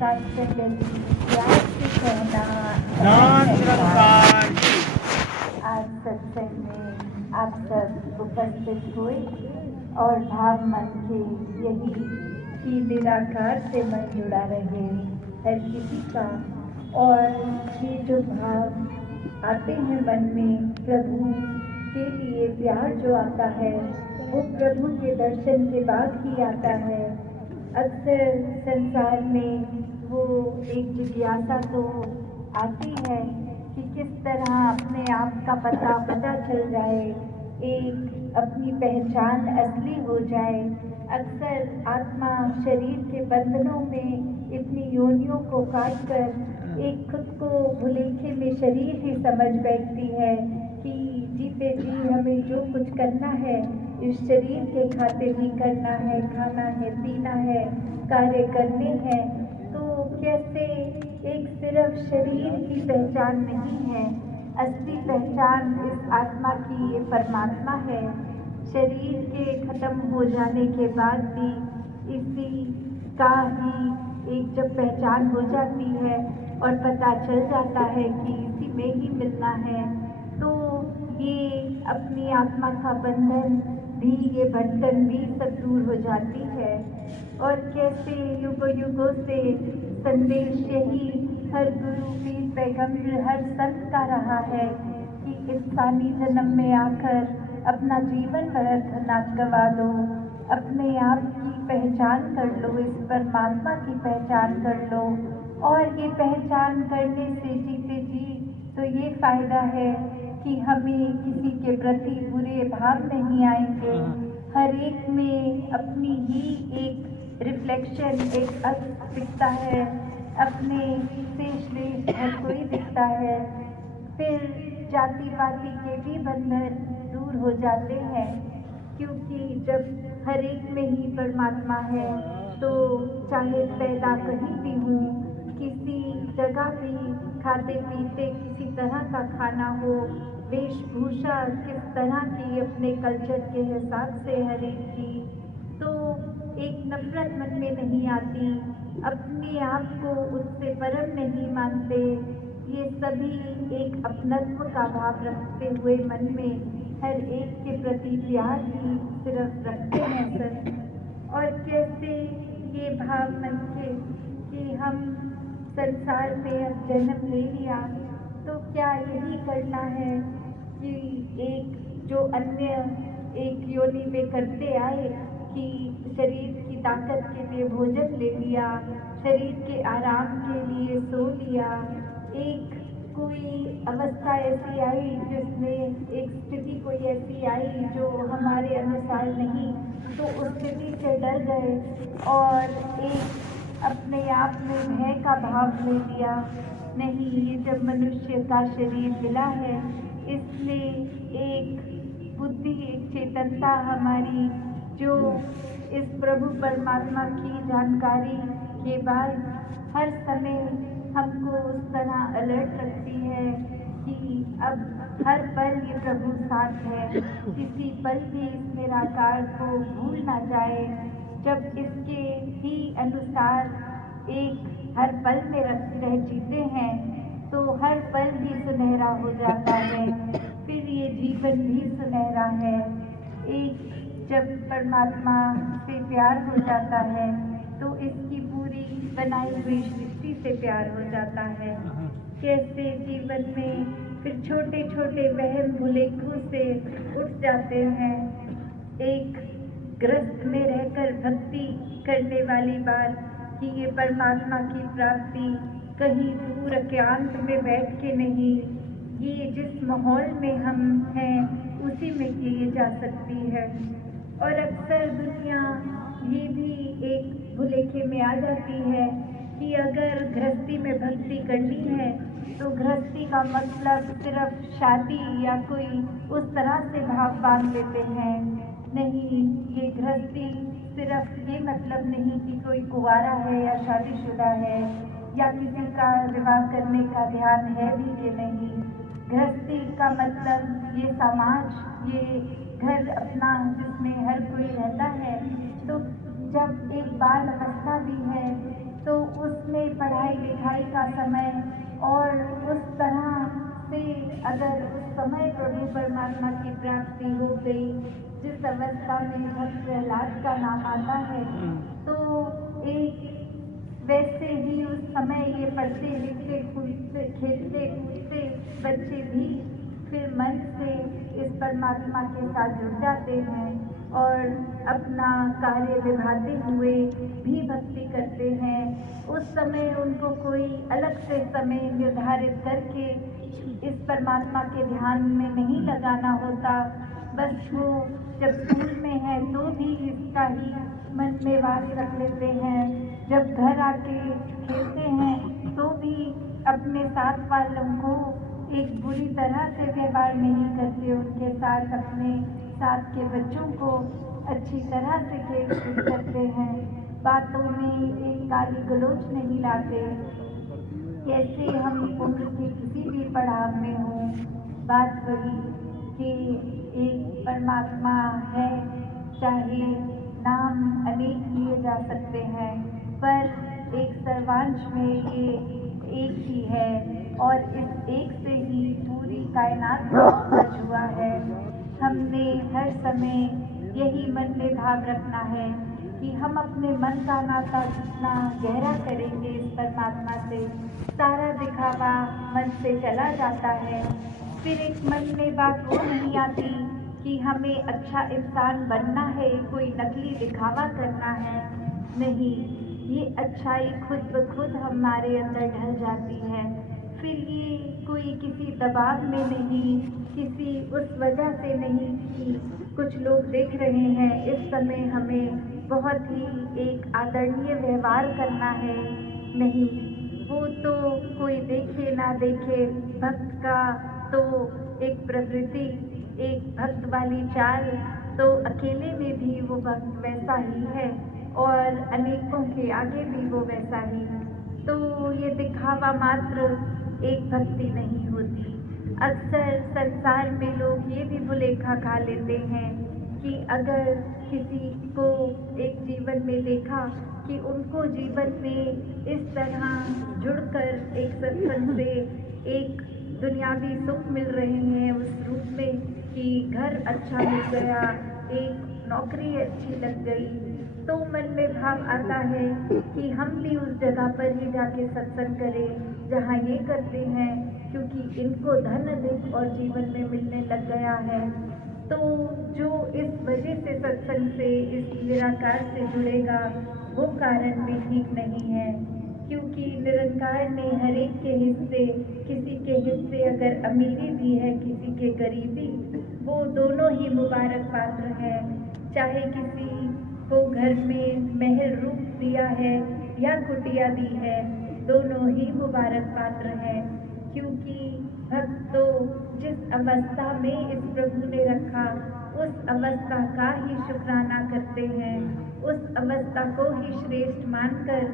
सत्संग प्यार से कहना नमस्कार जी। आज सत्संग में आप सब उपस्थित हुए और भाव मन के यही कि निराकार से मन जुड़ा रहे हर किसी का। और ये जो भाव आते हैं मन में, प्रभु के लिए प्यार जो आता है वो प्रभु के दर्शन के बाद ही आता है। अक्सर संसार में वो एक जिज्ञासा तो आती है कि किस तरह अपने आप का पता चल जाए, एक अपनी पहचान असली हो जाए। अक्सर आत्मा शरीर के बंधनों में इतनी योनियों को काट कर एक खुद को भुलेखे में शरीर ही समझ बैठती है कि जीते जी हमें जो कुछ करना है इस शरीर के खातिर ही करना है, खाना है, पीना है, कार्य करने हैं। तो कैसे एक सिर्फ शरीर की पहचान नहीं है, असली पहचान इस आत्मा की ये परमात्मा है। शरीर के खत्म हो जाने के बाद भी इसी का ही एक जब पहचान हो जाती है और पता चल जाता है कि इसी में ही मिलना है, तो ये अपनी आत्मा का बंधन भी, ये भटकन भी सब दूर हो जाती है। और कैसे युगों युगों से संदेश यही हर गुरु पीर पैगंबर हर संत का रहा है कि इंसानी जन्म में आकर अपना जीवन व्यर्थ ना गवा दो, अपने आप की पहचान कर लो, इस परमात्मा की पहचान कर लो। और ये पहचान करने से जीते जी तो ये फायदा है कि हमें किसी के प्रति बुरे भाव नहीं आएंगे। हर एक में अपनी ही एक रिफ्लेक्शन, एक अक्स दिखता है, अपने से श्रेष्ठ हर कोई दिखता है। फिर जाति पाति के भी बंधन दूर हो जाते हैं, क्योंकि जब हर एक में ही परमात्मा है तो चाहे पैदा कहीं भी हूँ, किसी जगह भी खाते पीते किसी तरह का खाना हो, वेशभूषा किस तरह की अपने कल्चर के हिसाब से हर एक की, तो एक नफरत मन में नहीं आती, अपने आप को उससे परम नहीं मानते। ये सभी एक अपनत्व का भाव रखते हुए मन में हर एक के प्रति प्यार ही सिर्फ रखते हैं सर। और कैसे ये भाव मन के कि हम संसार में अब जन्म ले लिया तो क्या यही करना है कि एक जो अन्य एक योनि में करते आए कि शरीर की ताकत के लिए भोजन ले लिया, शरीर के आराम के लिए सो लिया, एक कोई अवस्था ऐसी आई जिसमें एक स्थिति कोई ऐसी आई जो हमारे अनुसार नहीं, तो उस स्थिति से डर गए और एक अपने आप में भय का भाव ले लिया। नहीं, ये जब मनुष्य का शरीर मिला है इसमें एक बुद्धि, एक चेतनता हमारी जो इस प्रभु परमात्मा की जानकारी के बाद हर समय हमको उस तरह अलर्ट रखती है कि अब हर पल ये प्रभु साथ है, किसी पल भी इस निराकार को भूल ना जाए। जब इसके ही अनुसार एक हर पल में रह जीते हैं तो हर पल भी सुनहरा हो जाता है, फिर ये जीवन भी सुनहरा है। एक जब परमात्मा से प्यार हो जाता है तो इसकी पूरी बनाई हुई सृष्टि से प्यार हो जाता है। कैसे जीवन में फिर छोटे छोटे वहम भुलेखों से उठ जाते हैं। एक ग्रस्त में रहकर भक्ति करने वाली बात कि ये परमात्मा की प्राप्ति कहीं दूर एकांत में बैठ के नहीं, ये जिस माहौल में हम हैं उसी में की जा सकती है। और अक्सर दुनिया ये भी एक भुलेखे में आ जाती है कि अगर गृहस्थी में भक्ति करनी है तो गृहस्थी का मतलब सिर्फ शादी या कोई उस तरह से भाव बांध लेते हैं। नहीं, ये गृहस्थी सिर्फ ये मतलब नहीं कि कोई कुंवारा है या शादीशुदा है या किसी का विवाह करने का ध्यान है भी कि नहीं। गृहस्थी का मतलब ये समाज, ये घर अपना जिसमें हर कोई रहता है। तो जब एक बाल अवस्था भी है तो उसमें पढ़ाई लिखाई का समय और उस तरह से अगर उस समय प्रभु परमात्मा की प्राप्ति हो गई, जिस अवस्था में भक्त प्रहलाद का नाम आता है, तो एक वैसे ही उस समय ये पढ़ते लिखते कूदते खेलते कूदते बच्चे भी फिर मन से इस परमात्मा के साथ जुड़ जाते हैं और अपना कार्य निभाते हुए भी भक्ति करते हैं। उस समय उनको कोई अलग से समय निर्धारित करके इस परमात्मा के ध्यान में नहीं लगाना होता। बस वो जब स्कूल में है तो भी इसका ही मन में वास रख लेते हैं, जब घर आके खेलते हैं तो भी अपने साथ वालों को एक बुरी तरह से व्यवहार नहीं करते, उनके साथ अपने साथ के बच्चों को अच्छी तरह से खेल कूद करते हैं, बातों में एक गाली गलौज नहीं लाते। कैसे हम उम्र के किसी भी पड़ाव में हों, बात वही कि एक परमात्मा है, चाहे नाम अनेक लिए जा सकते हैं पर एक सर्वांश में ये एक ही है और इस एक से ही पूरी कायनात का उपज हुआ है। हमने हर समय यही मन में भाव रखना है कि हम अपने मन का नाता जितना गहरा करेंगे इस परमात्मा से, सारा दिखावा मन से चला जाता है। फिर एक मन में बात वो नहीं आती कि हमें अच्छा इंसान बनना है, कोई नकली दिखावा करना है, नहीं, ये अच्छाई खुद ब खुद हमारे अंदर ढल जाती है। फिर ये कोई किसी दबाव में नहीं, किसी उस वजह से नहीं कि कुछ लोग देख रहे हैं इस समय हमें बहुत ही एक आदरणीय व्यवहार करना है, नहीं, वो तो कोई देखे ना देखे, भक्त का तो एक प्रवृत्ति, एक भक्त वाली चाल तो अकेले में भी वो भक्त वैसा ही है और अनेकों के आगे भी वो वैसा ही। तो ये दिखावा मात्र एक भक्ति नहीं होती। अक्सर संसार में लोग ये भी भुलेखा खा लेते हैं कि अगर किसी को एक जीवन में देखा कि उनको जीवन में इस तरह जुड़कर एक सत्संग से एक दुनियावी सुख मिल रहे हैं उस रूप में कि घर अच्छा मिल गया, एक नौकरी अच्छी लग गई, तो मन में भाव आता है कि हम भी उस जगह पर ही जाके सत्संग करें जहाँ ये करते हैं, क्योंकि इनको धन अधिक और जीवन में मिलने लग गया है। तो जो इस वजह से सत्संग से, इस निराकार से जुड़ेगा, वो कारण भी ठीक नहीं है, क्योंकि निरंकार ने हर एक के हिस्से, किसी के हिस्से अगर अमीरी भी है, किसी के गरीबी, वो दोनों ही मुबारक पात्र है। चाहे किसी को घर में महल रूप दिया है या कुटिया दी है, दोनों ही मुबारक पात्र हैं, क्योंकि भक्त तो जिस अवस्था में इस प्रभु ने रखा उस अवस्था का ही शुक्राना करते हैं, उस अवस्था को ही श्रेष्ठ मानकर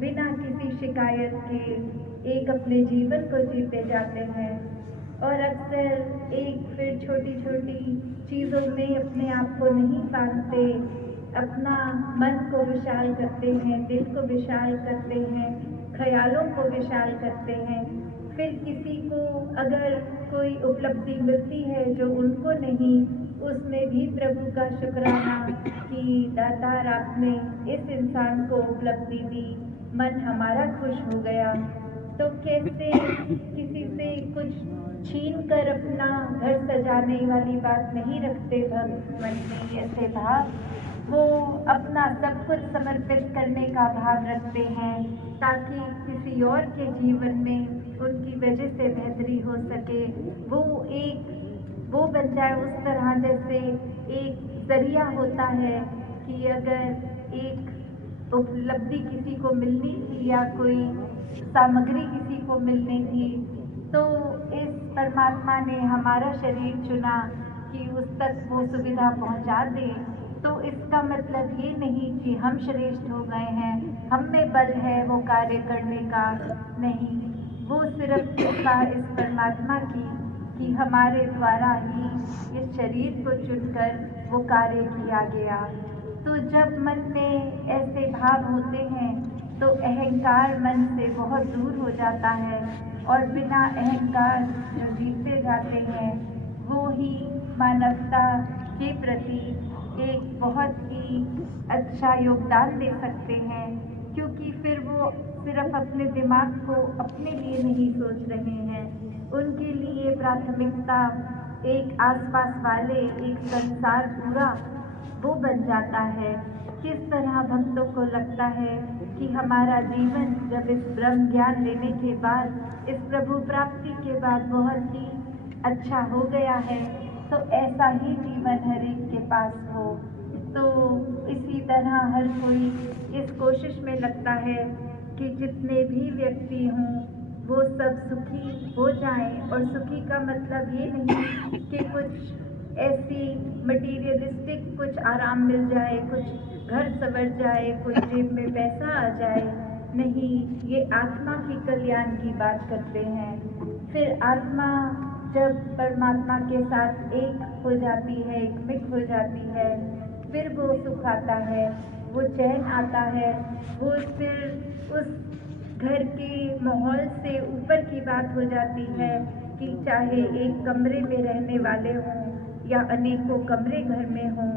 बिना किसी शिकायत के एक अपने जीवन को जीते जाते हैं। और अक्सर एक फिर छोटी छोटी चीज़ों में अपने आप को नहीं बांधते, अपना मन को विशाल करते हैं, दिल को विशाल करते हैं, ख्यालों को विशाल करते हैं। फिर किसी को अगर कोई उपलब्धि मिलती है जो उनको नहीं, उसमें भी प्रभु का शुक्राना कि दातार आपने इस इंसान को उपलब्धि दी, मन हमारा खुश हो गया। तो कैसे किसी से कुछ छीन कर अपना घर सजाने वाली बात नहीं रखते भक्त मन में ऐसे भाव, वो अपना सब कुछ समर्पित करने का भाव रखते हैं ताकि किसी और के जीवन में उनकी वजह से बेहतरी हो सके। वो बन जाए उस तरह जैसे एक जरिया होता है कि अगर एक उपलब्धि किसी को मिलनी थी या कोई सामग्री किसी को मिलनी थी, तो इस परमात्मा ने हमारा शरीर चुना कि उस तक वो सुविधा पहुंचा दे। तो इसका मतलब ये नहीं कि हम श्रेष्ठ हो गए हैं, हम में बल है वो कार्य करने का, नहीं, वो सिर्फ कृपा इस परमात्मा की कि हमारे द्वारा ही इस शरीर को चुनकर वो कार्य किया गया। तो जब मन में ऐसे भाव होते हैं तो अहंकार मन से बहुत दूर हो जाता है और बिना अहंकार जो जीते जाते हैं वो ही मानवता के प्रति एक बहुत ही अच्छा योगदान दे सकते हैं, क्योंकि फिर वो सिर्फ अपने दिमाग को अपने लिए नहीं सोच रहे हैं, उनके लिए प्राथमिकता एक आसपास वाले, एक संसार पूरा वो बन जाता है। किस तरह भक्तों को लगता है कि हमारा जीवन जब इस ब्रह्म ज्ञान लेने के बाद, इस प्रभु प्राप्ति के बाद बहुत ही अच्छा हो गया है, तो ऐसा ही जीवन हर एक के पास हो। तो इसी तरह हर कोई इस कोशिश में लगता है कि जितने भी व्यक्ति हों वो सब सुखी हो जाएं, और सुखी का मतलब ये नहीं कि कुछ ऐसी मटीरियलिस्टिक कुछ आराम मिल जाए, कुछ घर संवर जाए, कुछ जेब में पैसा आ जाए, नहीं, ये आत्मा की कल्याण की बात करते हैं। फिर आत्मा जब परमात्मा के साथ एक हो जाती है, एक मिट हो जाती है, फिर वो सुख आता है, वो चैन आता है, वो फिर उस घर के माहौल से ऊपर की बात हो जाती है कि चाहे एक कमरे में रहने वाले हों या अनेकों कमरे घर में हों,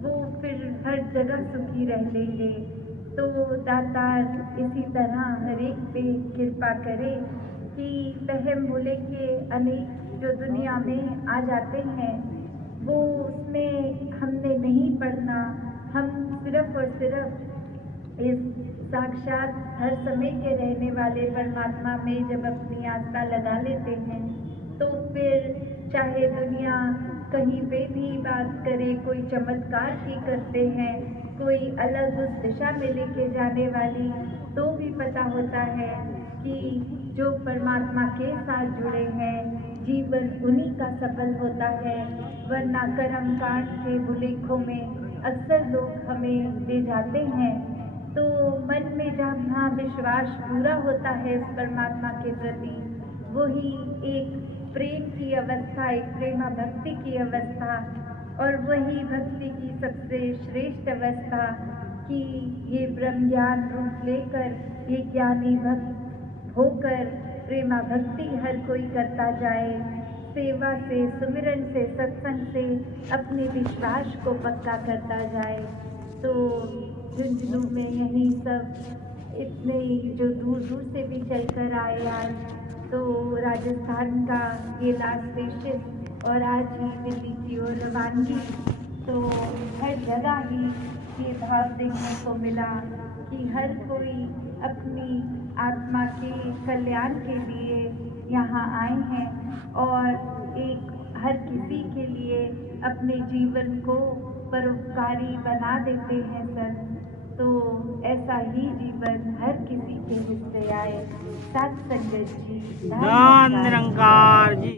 वो फिर हर जगह सुखी रह लेंगे। तो दातार इसी तरह हर एक पे कृपा करे कि वहम भूले के अनेक जो दुनिया में आ जाते हैं वो उसमें हमने नहीं पढ़ना। हम सिर्फ और सिर्फ इस साक्षात हर समय के रहने वाले परमात्मा में जब अपनी आस्था लगा लेते हैं तो फिर चाहे दुनिया कहीं पे भी बात करे, कोई चमत्कार ही करते हैं, कोई अलग उस दिशा में लेके जाने वाली, तो भी पता होता है कि जो परमात्मा के साथ जुड़े हैं जीवन उन्हीं का सफल होता है। वरना कर्म कांड के बुलेखों में अक्सर लोग हमें ले जाते हैं, तो मन में जहाँ विश्वास पूरा होता है इस परमात्मा के प्रति, वही एक प्रेम की अवस्था, एक प्रेमा भक्ति की अवस्था, और वही भक्ति की सबसे श्रेष्ठ अवस्था कि ये ब्रह्म ज्ञान रूप लेकर ये ज्ञानी भक्त होकर प्रेमा भक्ति हर कोई करता जाए, सेवा से, सुमिरन से, सत्संग से अपने विश्वास को पक्का करता जाए। तो झुंझुनू में यही सब इतने जो दूर दूर से भी चलकर आए आज, तो राजस्थान का ये लास्ट स्टेशन और आज ही दिल्ली की ओर रवानगी, तो हर जगह ही ये भाव देखने को मिला कि हर कोई अपनी आत्मा के कल्याण के लिए यहाँ आए हैं और एक हर किसी के लिए अपने जीवन को परोपकारी बना देते हैं सर। तो ऐसा ही जीवन हर किसी के हिस्से आए। सत संगत जी, धन निरंकार जी।